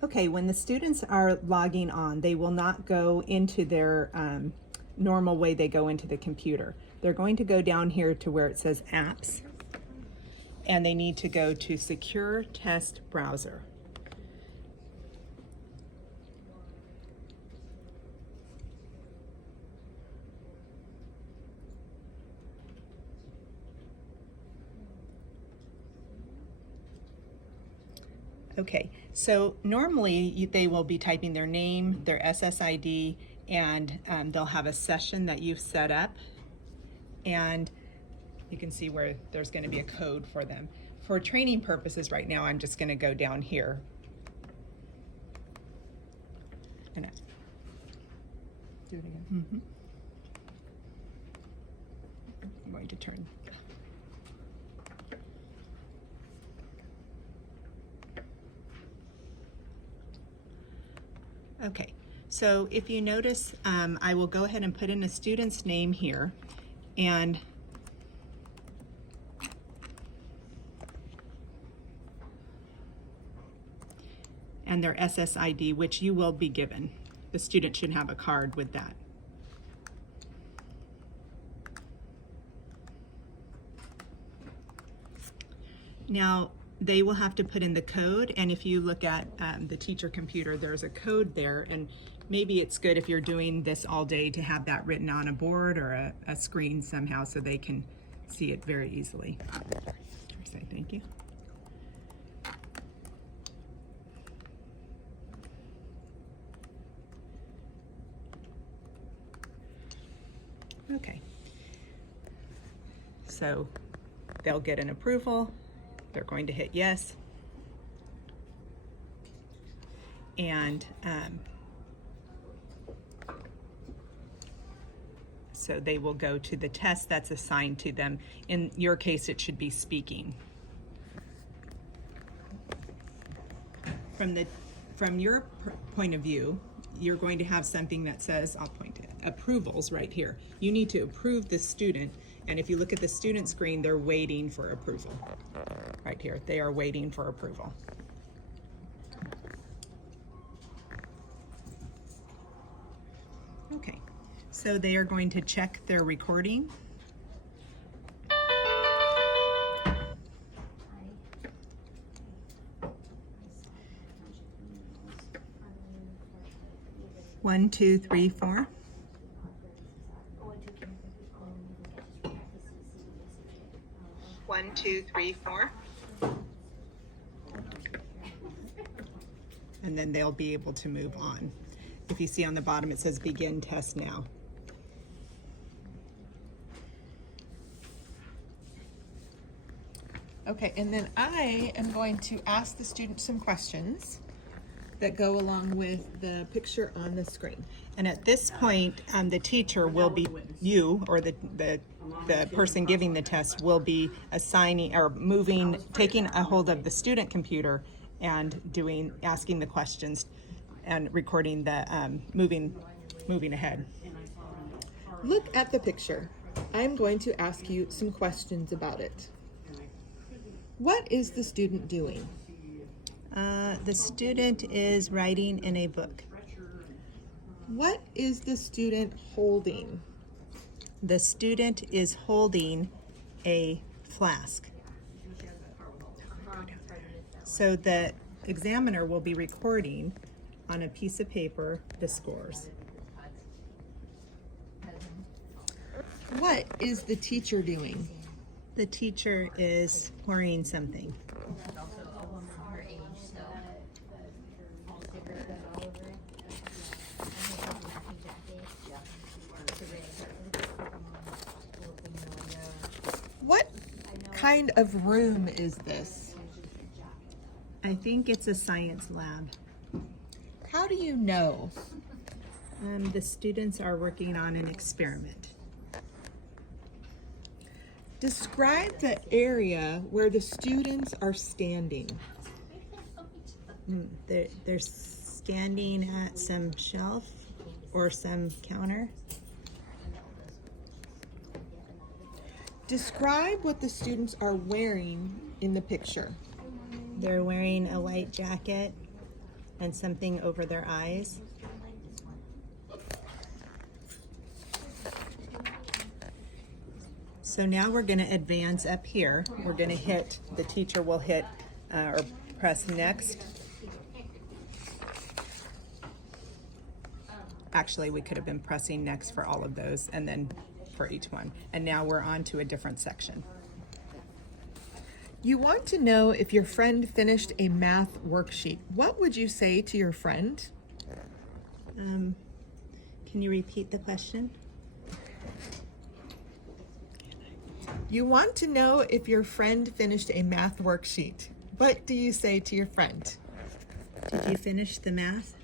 Okay, when the students are logging on, they will not go into their normal way they go into the computer. They're going to go down here to where it says Apps, and they need to go to Secure Test Browser. Okay, so normally they will be typing their name, their SSID, and they'll have a session that you've set up, and you can see where there's going to be a code for them. For training purposes right now, I'm just going to go down here. And do it again. Mm-hmm. I'm going to turn. Okay, so if you notice, I will go ahead and put in a student's name here, and their SSID, which you will be given. The student should have a card with that. Now, they will have to put in the code, and if you look at the teacher computer, there's a code there, and maybe it's good if you're doing this all day to have that written on a board or a screen somehow so they can see it very easily. Say thank you. Okay, so they'll get an approval. They're going to hit yes, and so they will go to the test that's assigned to them. In your case, it should be speaking. From your point of view, you're going to have something that says, I'll point to it, approvals right here. You need to approve the student, and if you look at the student screen, they're waiting for approval. Right here, they are waiting for approval. Okay, so they are going to check their recording. One, two, three, four. One, two, three, four. And then they'll be able to move on. If you see on the bottom, it says begin test now. Okay, and then I am going to ask the student some questions that go along with the picture on the screen. And at this point, the teacher will be, you or the person giving the test will be assigning or moving, taking a hold of the student computer and asking the questions and recording the moving ahead. Look at the picture. I'm going to ask you some questions about it. What is the student doing? The student is writing in a book. What is the student holding? The student is holding a flask. So the examiner will be recording on a piece of paper the scores. What is the teacher doing? The teacher is pouring something. What kind of room is this? I think it's a science lab. How do you know? The students are working on an experiment. Describe the area where the students are standing. They're standing at some shelf or some counter. Describe what the students are wearing in the picture. They're wearing a white jacket and something over their eyes. So now we're going to advance up here. We're going to hit, the teacher will hit or press next. Actually, we could have been pressing next for all of those and then for each one. And now we're on to a different section. You want to know if your friend finished a math worksheet. What would you say to your friend? Can you repeat the question? You want to know if your friend finished a math worksheet. What do you say to your friend? Did you finish the math?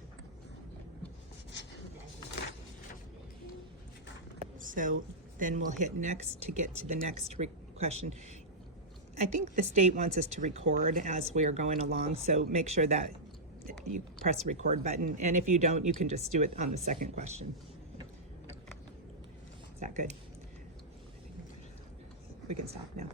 So then we'll hit next to get to the next question. I think the state wants us to record as we are going along, so make sure that you press the record button. And if you don't, you can just do it on the second question. Is that good? We can stop now.